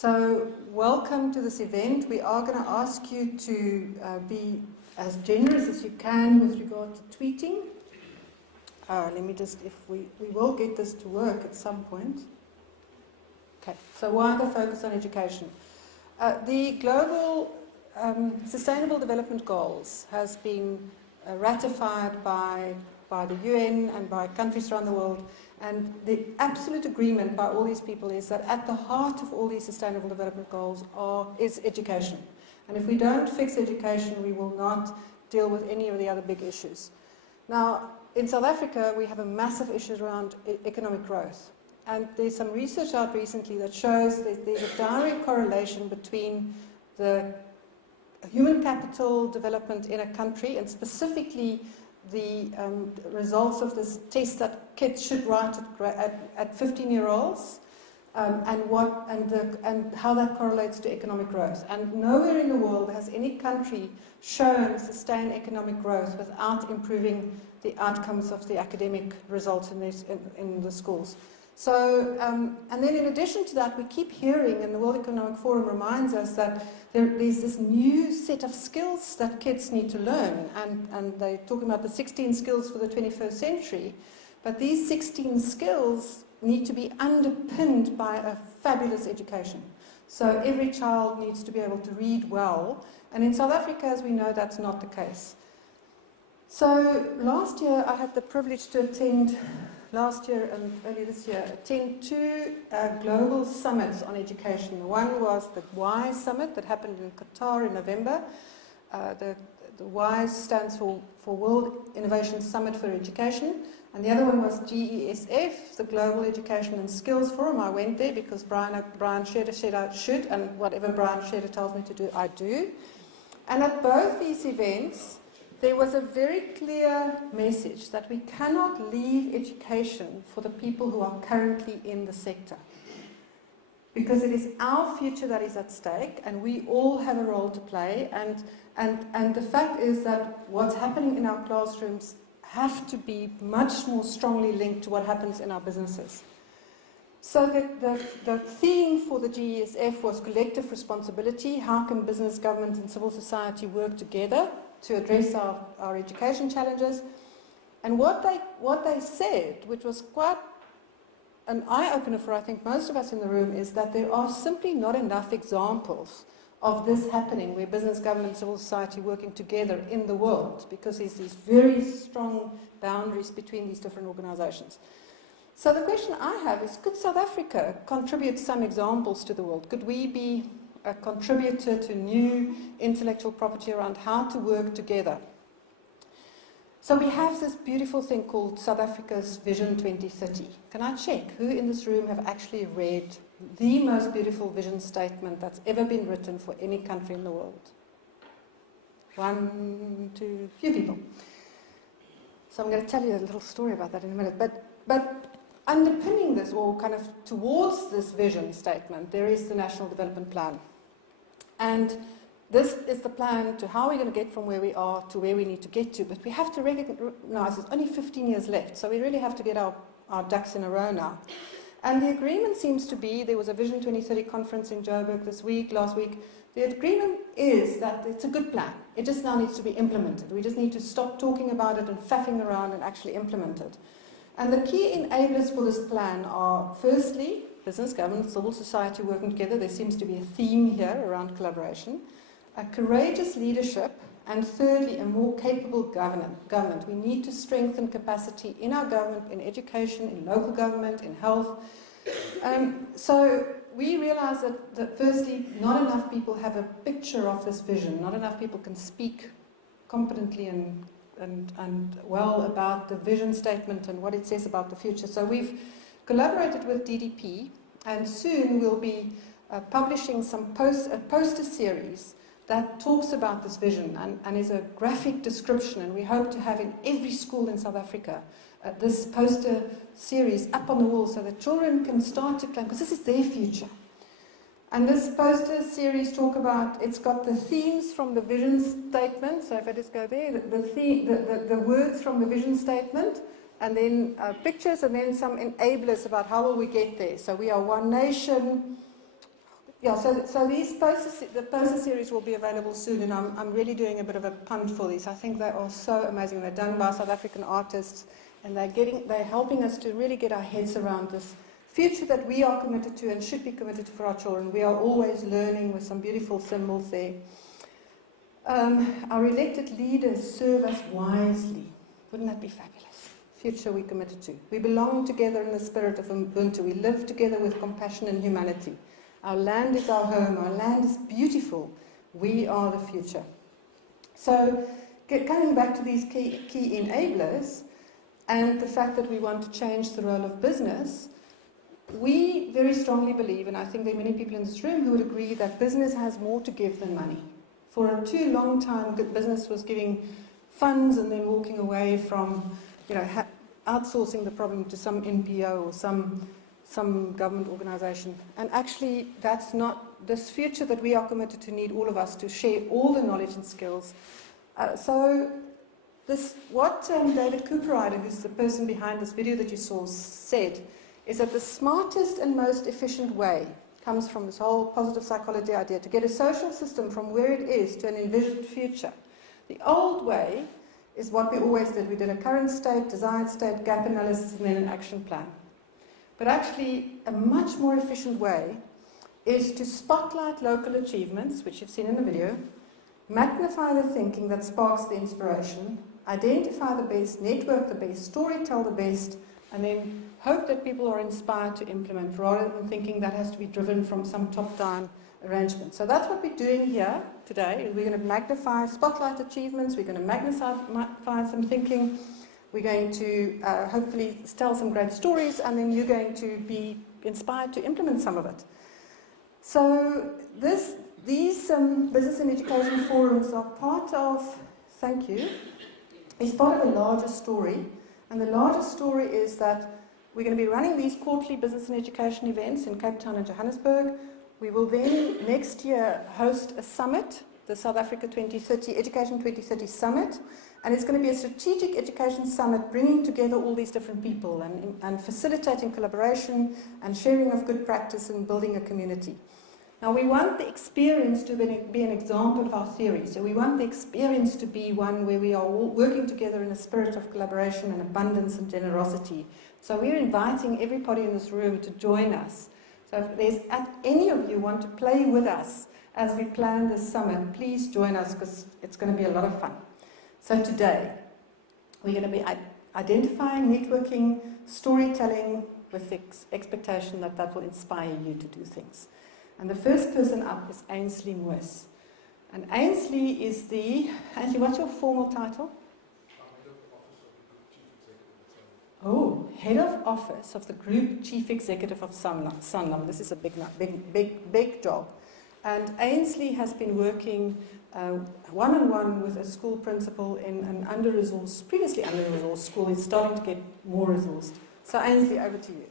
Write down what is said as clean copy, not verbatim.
So welcome to this event. We are going to ask you to be as generous as you can with regard to tweeting. Let me just, if we will get this to work at some point. Okay, so why the focus on education? The Global Sustainable Development Goals has been ratified by the UN and by countries around the world, and the absolute agreement by all these people is that at the heart of all these Sustainable Development Goals is education. And if we don't fix education, we will not deal with any of the other big issues. Now, in South Africa, we have a massive issue around economic growth. And there's some research out recently that shows that there's a direct correlation between the human capital development in a country, and specifically the results of this test that kids should write at 15-year-olds, and how that correlates to economic growth. And nowhere in the world has any country shown sustained economic growth without improving the outcomes of the academic results in the schools. So, and then in addition to that, we keep hearing, and the World Economic Forum reminds us that there's this new set of skills that kids need to learn, and they're talking about the 16 skills for the 21st century, but these 16 skills need to be underpinned by a fabulous education. So every child needs to be able to read well, and in South Africa, as we know, that's not the case. So last year, I had the privilege to attend last year and early this year, attend two global summits on education. One was the WISE summit that happened in Qatar in November. The WISE stands for World Innovation Summit for Education. And the other one was GESF, the Global Education and Skills Forum. I went there because Brian Scherer said I should, and whatever Brian Scherer tells me to do, I do. And at both these events, there was a very clear message that we cannot leave education for the people who are currently in the sector. Because it is our future that is at stake, and we all have a role to play. And the fact is that what's happening in our classrooms have to be much more strongly linked to what happens in our businesses. So the theme for the GESF was collective responsibility. How can business, government, and civil society work together to address our education challenges? And what they said, which was quite an eye-opener for I think most of us in the room, is that there are simply not enough examples of this happening, where business, government, civil society working together in the world, because there's these very strong boundaries between these different organizations. So the question I have is, could South Africa contribute some examples to the world? Could we be a contributor to new intellectual property around how to work together? So we have this beautiful thing called South Africa's Vision 2030. Can I check who in this room have actually read the most beautiful vision statement that's ever been written for any country in the world? One, two, few people. So I'm going to tell you a little story about that in a minute. But underpinning this, or kind of towards this vision statement, there is the National Development Plan. And this is the plan to how we're going to get from where we are to where we need to get to. But we have to recognize there's only 15 years left, so we really have to get our ducks in a row now. And the agreement seems to be, there was a Vision 2030 conference in Joburg last week. The agreement is that it's a good plan. It just now needs to be implemented. We just need to stop talking about it and faffing around and actually implement it. And the key enablers for this plan are, firstly, business, government, civil society working together. There seems to be a theme here around collaboration. A courageous leadership, and thirdly, a more capable government. We need to strengthen capacity in our government, in education, in local government, in health. So we realize that firstly, not enough people have a picture of this vision. Not enough people can speak competently and well about the vision statement and what it says about the future. So we've collaborated with DDP, and soon we'll be publishing a poster series that talks about this vision and is a graphic description, and we hope to have in every school in South Africa this poster series up on the wall so that children can start to plan, because this is their future. And this poster series it's got the themes from the vision statement, so if I just go there, the words from the vision statement, and then pictures, and then some enablers about how will we get there. So we are one nation, Yeah, so these the poster series will be available soon, and I'm really doing a bit of a punt for these. I think they are so amazing. They're done by South African artists, and they're helping us to really get our heads around this future that we are committed to and should be committed to for our children. We are always learning, with some beautiful symbols there. Our elected leaders serve us wisely. Wouldn't that be fabulous? Future we're committed to. We belong together in the spirit of Ubuntu. We live together with compassion and humanity. Our land is our home. Our land is beautiful. We are the future. So, coming back to these key enablers and the fact that we want to change the role of business, we very strongly believe, and I think there are many people in this room who would agree, that business has more to give than money. For a too long time, business was giving funds and then walking away from, outsourcing the problem to some NPO or some government organisation. And actually, that's not this future that we are committed to. Need all of us to share all the knowledge and skills. What David Cooperrider, who's the person behind this video that you saw, said is that the smartest and most efficient way comes from this whole positive psychology idea to get a social system from where it is to an envisioned future. The old way is what we always did. We did a current state, desired state, gap analysis, and then an action plan. But actually, a much more efficient way is to spotlight local achievements, which you've seen in the video, magnify the thinking that sparks the inspiration, identify the best, network the best, story tell the best, and then hope that people are inspired to implement, rather than thinking that has to be driven from some top-down arrangement. So that's what we're doing here today. We're going to magnify, spotlight achievements, we're going to magnify some thinking, we're going to hopefully tell some great stories, and then you're going to be inspired to implement some of it. So these business and education forums are part of, thank you, is part of a larger story. And the larger story is that we're going to be running these quarterly business and education events in Cape Town and Johannesburg. We will then next year host a summit, the South Africa 2030 Education 2030 Summit, and it's going to be a strategic education summit bringing together all these different people and facilitating collaboration and sharing of good practice and building a community. Now, we want the experience to be an example of our theory. So we want the experience to be one where we are all working together in a spirit of collaboration and abundance and generosity. So we're inviting everybody in this room to join us. So if any of you want to play with us as we plan this summit, please join us, because it's going to be a lot of fun. So today, we're going to be identifying, networking, storytelling, with the expectation that that will inspire you to do things. And the first person up is Ainsley Moos. And Ainsley is Ainsley, what's your formal title? Head of Office of the Group Chief Executive of Sanlam. This is a big job. And Ainsley has been working one-on-one with a school principal in an previously under-resourced school. He's starting to get more resourced. So Ainsley, over to you.